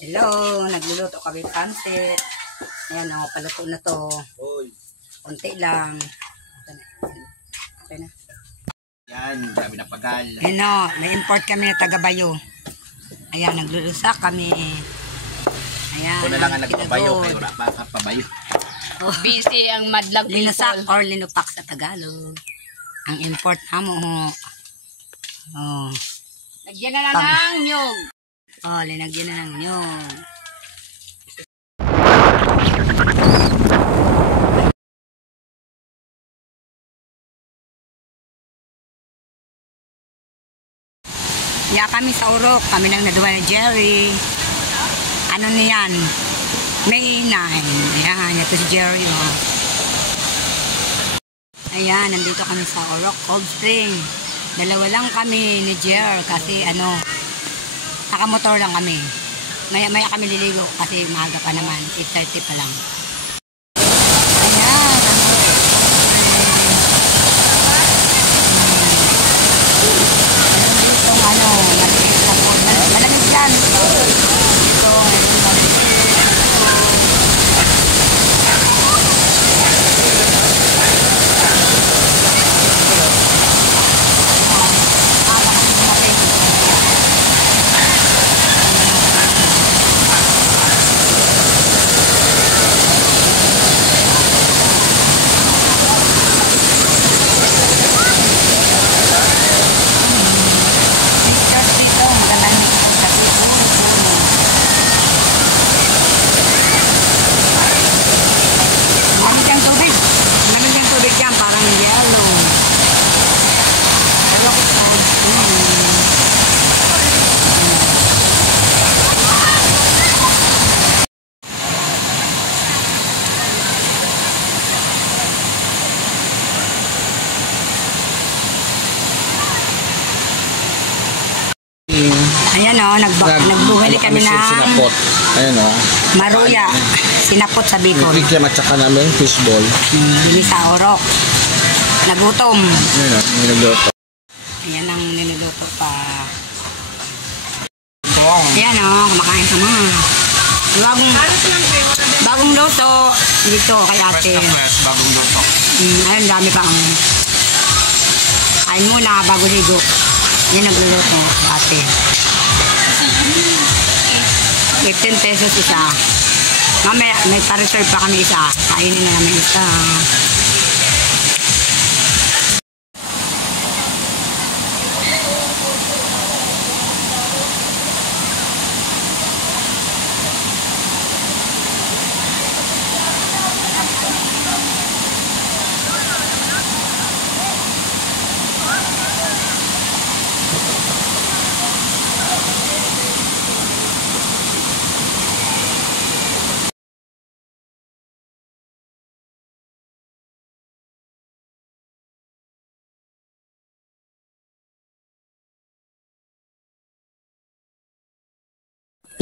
Hello, nagluluto kami pancit. Ayan o, paluto na to. Kunti lang. Okay na. Yan, dami na pagal. Ayan o, na-import kami na taga-Bayo. Ayan, naglulusak kami. Ayan. Kung na lang ang nagpabayo, kaya wala pa kapabayo. Oh. Busy ang madlang people. Linusak or linupak sa Tagalog. Ang import na mo. Oh. Lagyan na ng nyog. Oh, linagyan na ng nyog. Ya kami sa Urok, kami nang naduwa ni Jerry. Ano niyan? May 9. Ayan, ito si Jerry. Oh. Ayan, nandito kami sa Urok, Cold Spring. Dalawa lang kami ni Jer kasi ano, nakamotor lang kami. Maya kami liligo kasi maaga pa naman, 8:30 pa lang. Ayan, itong ano, maliit na po. Malamig yan. Ito, malamig. Ayan o, nagbumili kami ng sinapot. Ayan o. maruya, sinapot sa Bicol. Bigyan at saka namin fishball. Bili sa Orok. Nagutom. Ayan o, niluluto. Ayan ang niluluto pa. Ayan o, kumakain ka mga. Bagong luto dito kay ate. Bagong luto. Ayan, dami pa ang kain muna bago ligo. Yan nagluluto ate. 15 pesos isa. Mamaya may pa-reserve pa kami isa. Kainin na namin isa.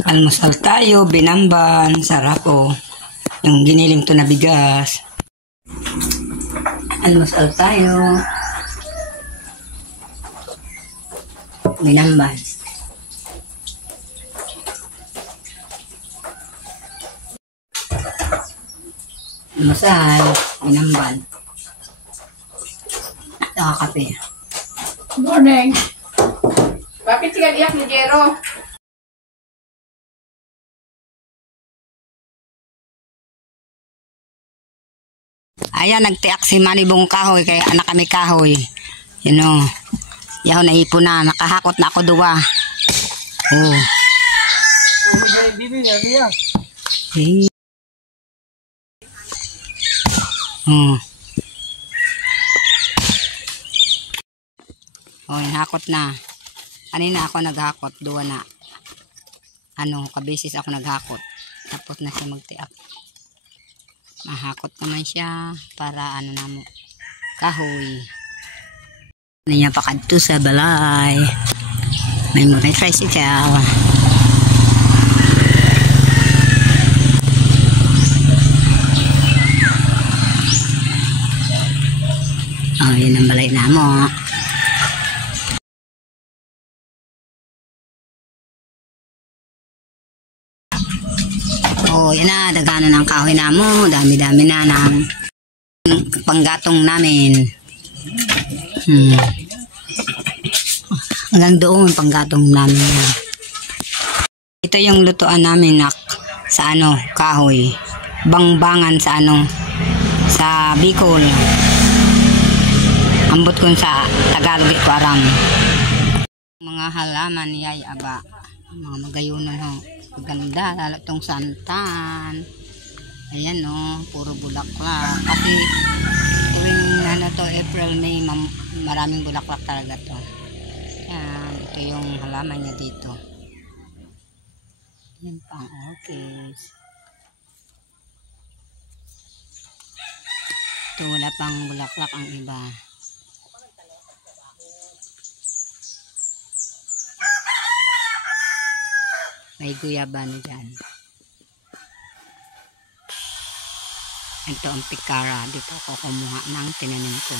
Almusal tayo, binamban, sarap o. Yung giniling to na bigas. Almusal tayo. Binamban. Almusal, binamban. Nakakape. Good morning. Bakit siya iyak ni Jero? Ayan, nagtiak si Manibong kahoy kay anak kami kahoy. Yan o. Yaw na ipo na. Nakahakot na ako duwa. Oh. Hey. Oh, hakot na. Kanina ako naghakot. Duwa na. Ano, kabisis ako naghakot. Tapos na siya magtiak. Mahakot naman siya para ano na mo kahoy. Niya pa kadto sa balay. May mga tricycle. Oh, yun ang balay na mo. kahoy. Na, dagana ng kahoy na mo. Dami-dami na ng panggatong namin. Hanggang doon, panggatong namin. Ito yung lutuan namin sa kahoy. Bangbangan sa Bicol. Ambot ko sa Tagalog ko aram. Mga halaman niyay aba. Mga magayunan ho. Ganda, lalo tong santan. Ayan puro bulaklak. Kasi tuwing April, May, maraming bulaklak talaga to. Yan, ito yung halaman niya dito. Yan pang orchids. Ito wala pang bulaklak ang iba. May guyabano dyan. Ito ang pikara. Dito ako kumuha ng tinanim ko.